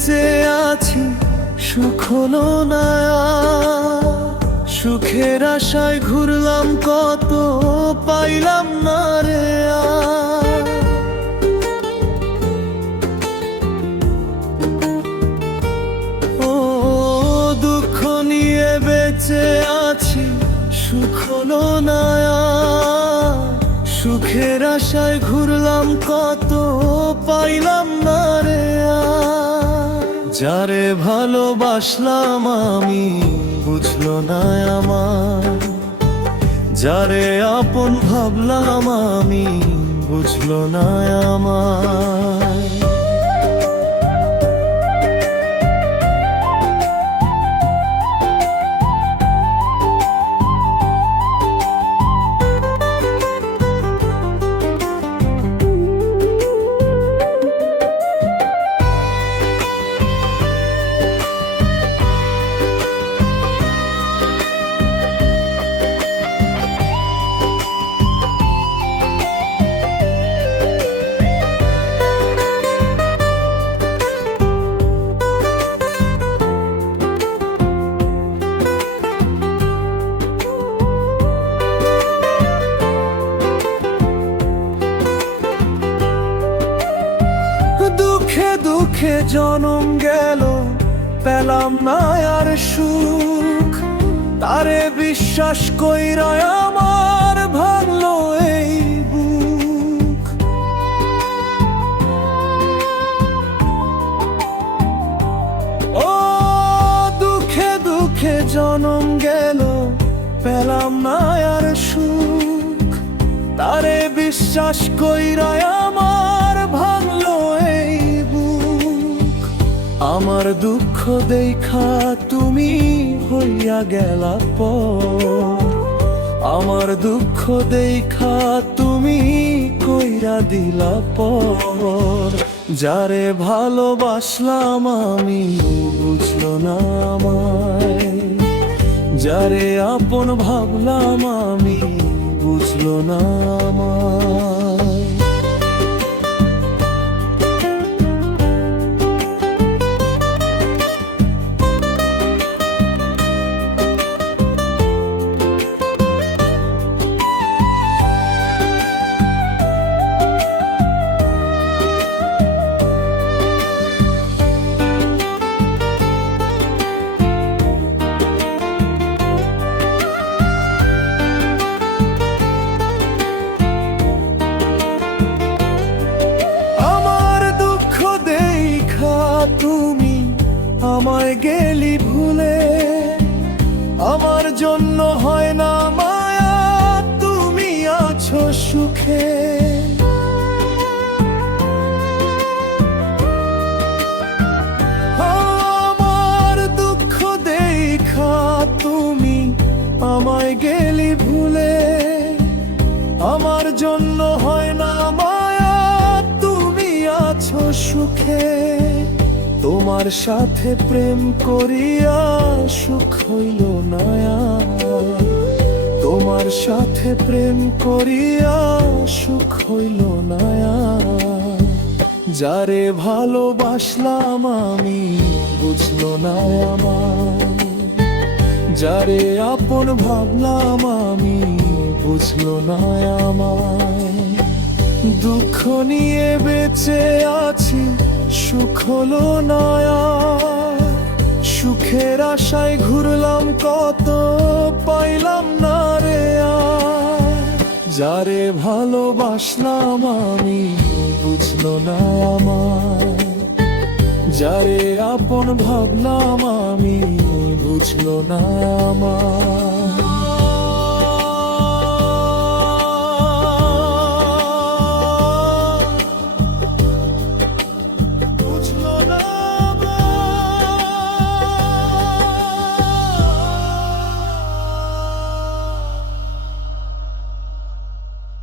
বেঁচে আছি সুখ হলো না আর। সুখের আশায় ঘুরলাম কত পাইলাম না রে আর। ও দুঃখ নিয়ে বেঁচে আছি সুখ হলো না আর। সুখের আশায় ঘুরলাম কত পাইলাম না রে আর। যারে ভালোবাসলাম আমি বুঝলো না আমার। যারে আপন ভাবলাম আমি বুঝলো না আমার। দুঃখে দুঃখে জনম গেল পেলাম না আর সুখ। তারে বিশ্বাস কইরা আমার ভাঙলো এই বুক। ও দুঃখে দুঃখে জনম গেল পেলাম না আর সুখ। তারে বিশ্বাস কইরা আমার ভাঙলো এই বুক। আমার দুঃখ দেখা তুমি হইয়া গেলা পর। আমার দুঃখ দেখা তুমি কইরা দিলা পর। যারে ভালোবাসলাম আমি বুঝলো না আমায়। যারে আপন ভাবলাম আমি বুঝলো না আমায়। তুমি আমায় গেলি ভুলে। আমার জন্য হয় না মায়া তুমি আছো সুখে। আমার দুঃখ দেখা তুমি আমায় গেলি ভুলে। আমার জন্য হয় না মায়া তুমি আছো সুখে। তোমার সাথে প্রেম করিয়া সুখ হইল না আর। তোমার সাথে প্রেম করিয়া সুখ হইল না আর। যারে ভালোবাসলাম আমি বুঝলো না আমার। যারে আপন ভাবলাম আমি বুঝলো না আমার। দুঃখ নিয়ে বেঁচে আছি সুখ হলো না আর। সুখের আশায় ঘুরলাম কত পাইলাম না রে আর। যারে ভালোবাসলাম আমি বুঝলো না আমার। যারে আপন ভাবলাম আমি বুঝলো না আমার।